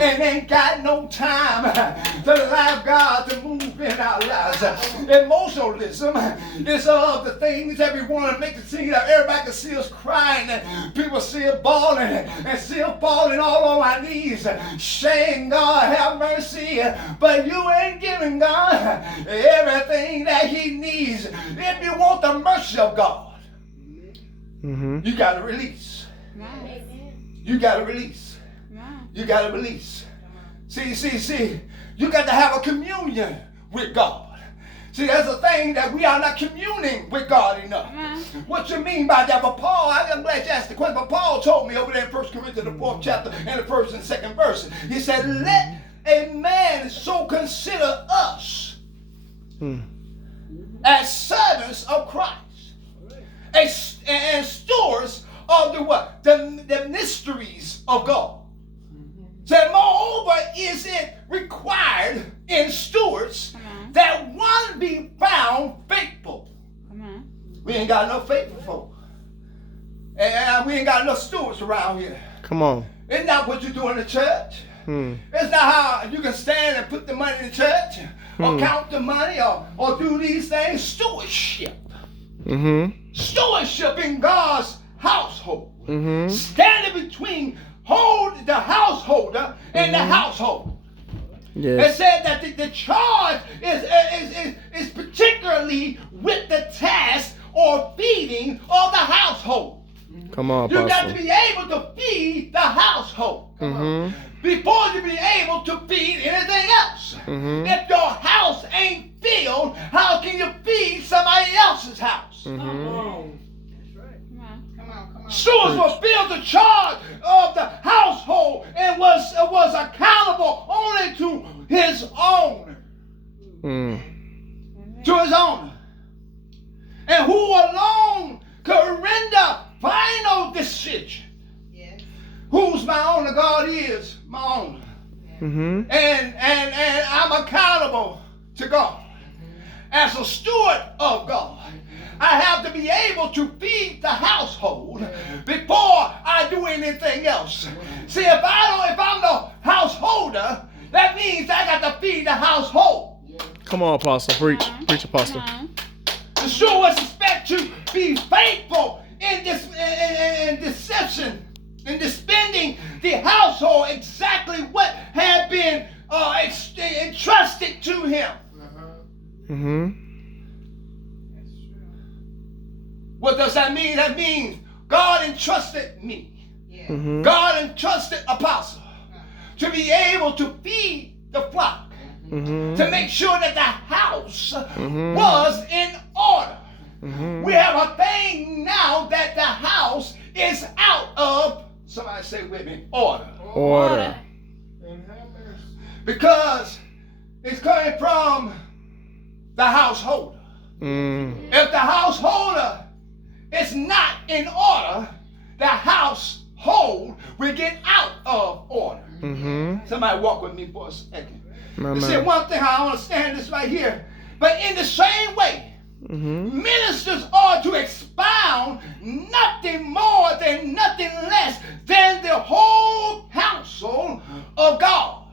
and ain't got no time to allow God to move in our lives. Emotionalism is of the things that we want to make it seem that everybody can see us crying and people see us bawling and see us falling all on our knees saying, God have mercy, but you ain't giving God everything that he needs. If you want the mercy of God, you got to release. You got to release. You got to release. See. You got to have a communion with God. See, that's the thing that we are not communing with God enough. What you mean by that? But Paul, I'm glad you asked the question, but Paul told me over there in 1 Corinthians, the 4th chapter, and the 1st and 2nd verse. He said, let a man so consider us as servants of Christ, and stewards of the what? The mysteries of God. So moreover is it required in stewards that one be found faithful. We ain't got enough faithful folk. And we ain't got enough stewards around here. Come on. It's not what you do in the church. It's not how you can stand and put the money in the church or count the money or do these things. Stewardship. Stewardship in God's household. Standing between the householder and the household. Yes. It said that the charge is particularly with the task or feeding of the household. Come on, you Apostle. got to be able to feed the household before you be able to feed anything else. If your house ain't filled, how can you feed somebody else's house? Stewards fulfilled the charge of the household and was accountable only to his owner. To his owner. And who alone could render final decision. Who's my owner? God is my owner. And I'm accountable to God. As a steward of God, I have to be able to feed the household before I do anything else. See, if I'm the householder, that means I got to feed the household. Come on, Apostle. Preach, Apostle. The stewards expect to be faithful in this deception, in dispensing the household exactly what had been entrusted to him. What does that mean? That means God entrusted me. God entrusted Apostle to be able to feed the flock, to make sure that the house was in order. We have a thing now that the house is out of, somebody say with me, order. Because it's coming from the householder. If the householder is not in order, the household will get out of order. Somebody walk with me for a second. You see, one thing I understand this right here. But in the same way, ministers are to expound nothing more than nothing less than the whole counsel of God.